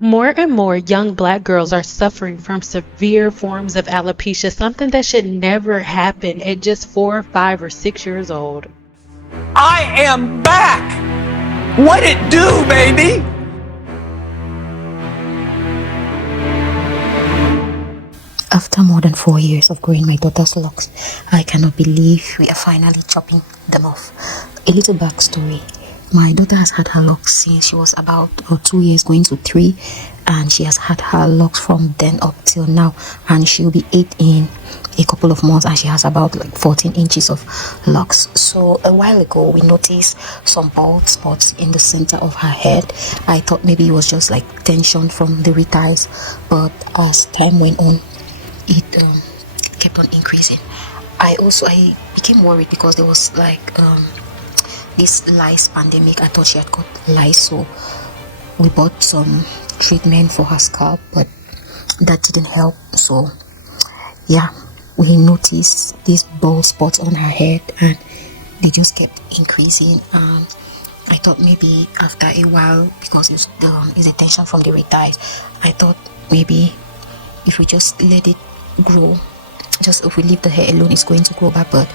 More and more young black girls are suffering from severe forms of alopecia, something that should never happen at just 4, 5, or 6 years old. I am back! What it do, baby? After more than 4 years of growing my daughter's locks, I cannot believe we are finally chopping them off. A little backstory. My daughter has had her locks since she was about 2 years going to 3, and she has had her locks from then up till now, and she'll be 8 in a couple of months, and she has about like 14 inches of locks. So a while ago we noticed some bald spots in the center of her head. I thought maybe it was just like tension from the retiles, but as time went on it kept on increasing. I became worried because there was like this lice pandemic. I thought she had got lice, so we bought some treatment for her scalp, but that didn't help. So yeah, we noticed these bald spots on her head, and they just kept increasing. I thought maybe after a while, because it's the tension from the retiles, I thought maybe if we just let it grow, just if we leave the hair alone, it's going to grow back. But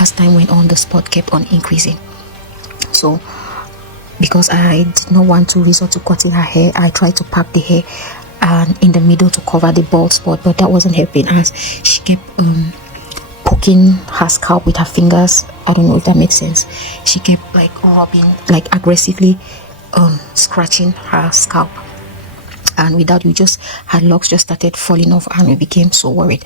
as time went on, the spot kept on increasing. So because I did not want to resort to cutting her hair, I tried to pack the hair and in the middle to cover the bald spot, but that wasn't helping as she kept poking her scalp with her fingers. I don't know if that makes sense. She kept like rubbing, like aggressively scratching her scalp, and without, you just, her locks just started falling off, and we became so worried.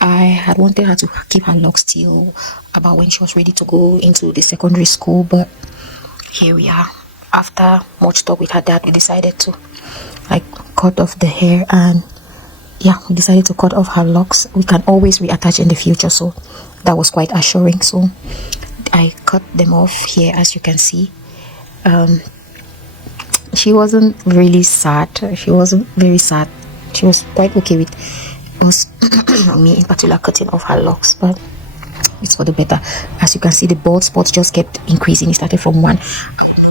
I had wanted her to keep her locks till about when she was ready to go into the secondary school, but here we are. After much talk with her dad, we decided to like cut off the hair, and yeah, we decided to cut off her locks. We can always reattach in the future, so that was quite assuring. So I cut them off here, as you can see. She wasn't really sad. She wasn't very sad. She was quite okay with us me in particular cutting off her locks, but it's for the better. As you can see, the bald spots just kept increasing. It started from one.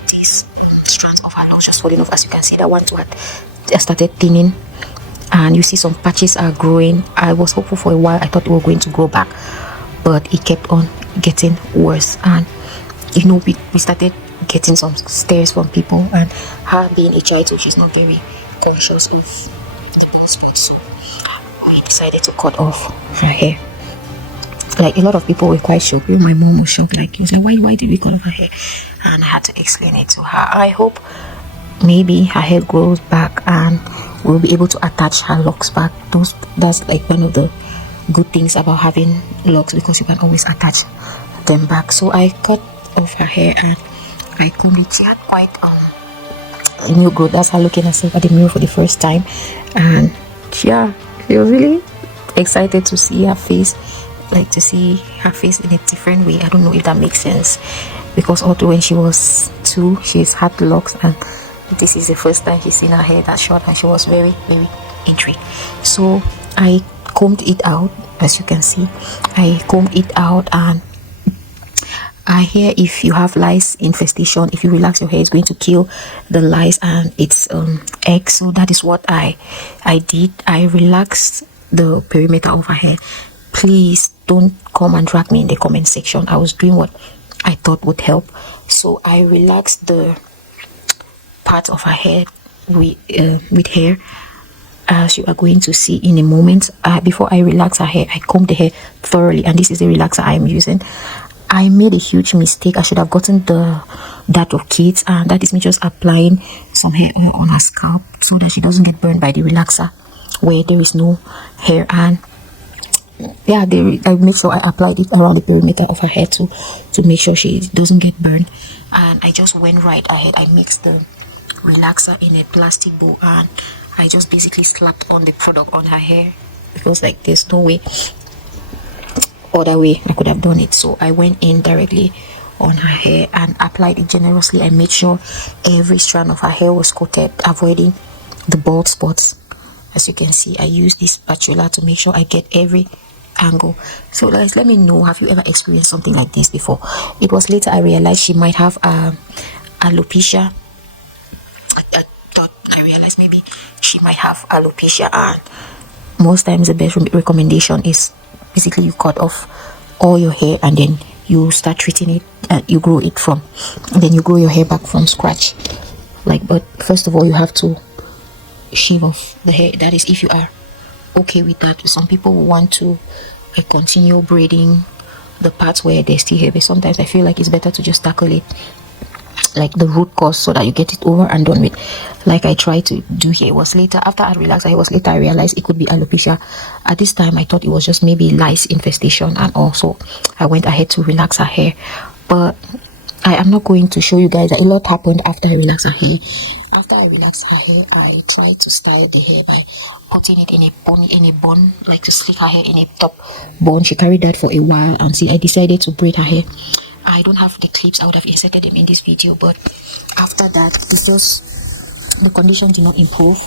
These strands of her locks just falling off. As you can see, that one too had started thinning, and you see some patches are growing. I was hopeful for a while. I thought they were going to grow back, but it kept on getting worse. And you know, we started getting some stares from people, and her being a child, so she's not very conscious of the bald spots. So we decided to cut off her hair. Like, a lot of people were quite shocked. Even my mom was shocked. Like, he was like, why did we cut off her hair? And I had to explain it to her. I hope maybe her hair grows back and we'll be able to attach her locks back. That's like one of the good things about having locks, because you can always attach them back. So I cut off her hair and I combed it. She had quite a new growth. That's her looking at herself at the mirror for the first time, and yeah, she was really excited to see her face, like to see her face in a different way. I don't know if that makes sense, because although when she was 2, she's had locks, and this is the first time she's seen her hair that short, and she was very, very intrigued. So I combed it out. As you can see, I combed it out, and I hear if you have lice infestation, if you relax your hair, it's going to kill the lice and its eggs. So that is what I did. I relaxed the perimeter of her hair. Please don't come and drag me in the comment section. I was doing what I thought would help. So I relaxed the part of her hair with hair, as you are going to see in a moment. Before I relax her hair, I combed the hair thoroughly, and this is the relaxer I am using. I made a huge mistake. I should have gotten that of Kids, and that is me just applying some hair oil on her scalp so that she doesn't get burned by the relaxer where there is no hair. And yeah, I make sure I applied it around the perimeter of her hair to make sure she doesn't get burned. And I just went right ahead. I mixed the relaxer in a plastic bowl, and I just basically slapped on the product on her hair, because like there's no way other way I could have done it. So I went in directly on her hair and applied it generously. I made sure every strand of her hair was coated, avoiding the bald spots. As you can see, I use this spatula to make sure I get every angle. So guys, let me know, have you ever experienced something like this before? It was later I realized she might have alopecia. I thought I realized maybe she might have alopecia, and most times the best recommendation is basically you cut off all your hair and then you start treating it, you grow it from, and then you grow your hair back from scratch. Like, but first of all you have to shave off the hair. That is if you are okay with that. Some people want to continue braiding the parts where they still hair, but sometimes I feel like it's better to just tackle it like the root cause so that you get it over and done with. Like I tried to do here. It was later after I relaxed. I realized it could be alopecia. At this time I thought it was just maybe lice infestation, and also I went ahead to relax her hair. But I am not going to show you guys that a lot happened after I relaxed her hair. After I relaxed her hair, I tried to style the hair by putting it in a bun, like to slick her hair in a top bun. She carried that for a while, and see, I decided to braid her hair. I don't have the clips. I would have inserted them in this video, but after that, it's just the condition did not improve.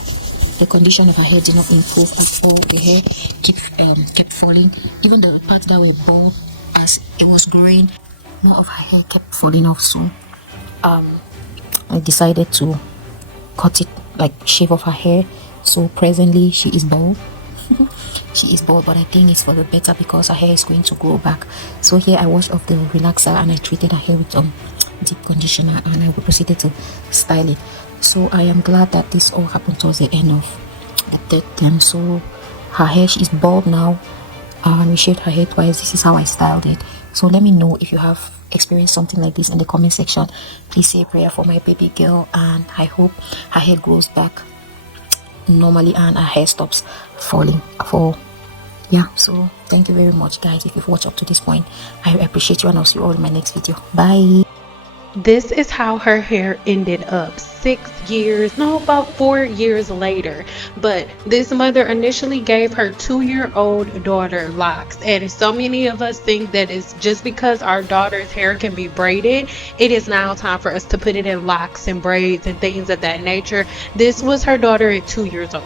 The condition of her hair did not improve at all. The hair kept falling. Even the parts that were bald, as it was growing, more of her hair kept falling off. So I decided to cut it, like shave off her hair. So presently she is bald. She is bald, but I think it's for the better because her hair is going to grow back. So here I washed off the relaxer and I treated her hair with deep conditioner, and I proceeded to style it. So I am glad that this all happened towards the end of the third term. So her hair, she is bald now, and we shaved her hair twice. This is how I styled it. So let me know if you have experienced something like this in the comment section. Please say a prayer for my baby girl, and I hope her hair grows back normally and her hair stops falling. So thank you very much guys. If you've watched up to this point, I appreciate you, and I'll see you all in my next video. Bye. This is how her hair ended up about 4 years later. But this mother initially gave her 2-year-old daughter locks, and so many of us think that it's just because our daughter's hair can be braided, it is now time for us to put it in locks and braids and things of that nature. This was her daughter at 2 years old.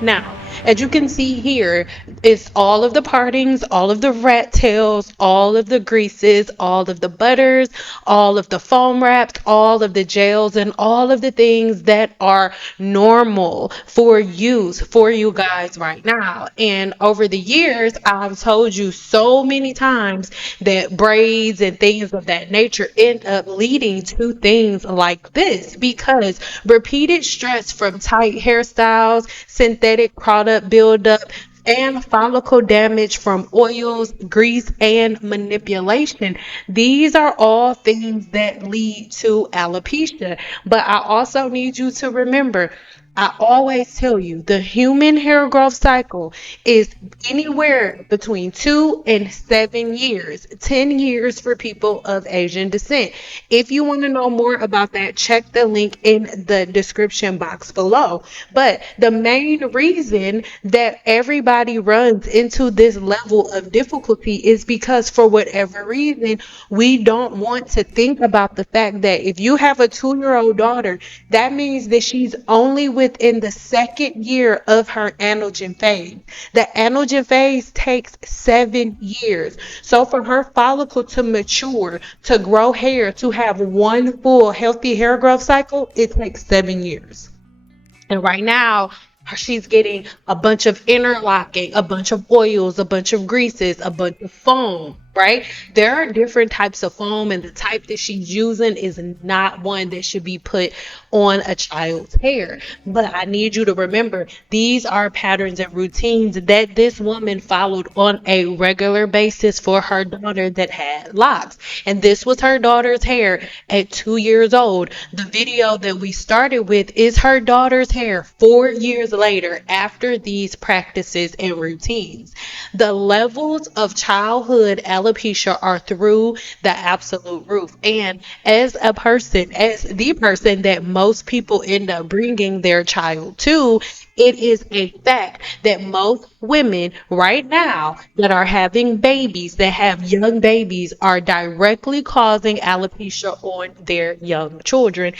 Now, as you can see here, it's all of the partings, all of the rat tails, all of the greases, all of the butters, all of the foam wraps, all of the gels, and all of the things that are normal for use for you guys right now. And over the years, I've told you so many times that braids and things of that nature end up leading to things like this, because repeated stress from tight hairstyles, synthetic product buildup, and follicle damage from oils, grease, and manipulation. These are all things that lead to alopecia. But I also need you to remember, I always tell you, the human hair growth cycle is anywhere between 2 and 7 years, 10 years for people of Asian descent. If you want to know more about that, check the link in the description box below. But the main reason that everybody runs into this level of difficulty is because, for whatever reason, we don't want to think about the fact that if you have a 2-year-old daughter, that means that she's only within the 2nd year of her anagen phase. The anagen phase takes 7 years. So for her follicle to mature, to grow hair, to have one full healthy hair growth cycle, it takes 7 years. And right now, she's getting a bunch of interlocking, a bunch of oils, a bunch of greases, a bunch of foam, right? There are different types of foam, and the type that she's using is not one that should be put on a child's hair. But I need you to remember, these are patterns and routines that this woman followed on a regular basis for her daughter that had locks. And this was her daughter's hair at 2 years old. The video that we started with is her daughter's hair 4 years later after these practices and routines. The levels of childhood alopecia are through the absolute roof. And as the person that most people end up bringing their child to, it is a fact that most women right now that are having babies, that have young babies, are directly causing alopecia on their young children.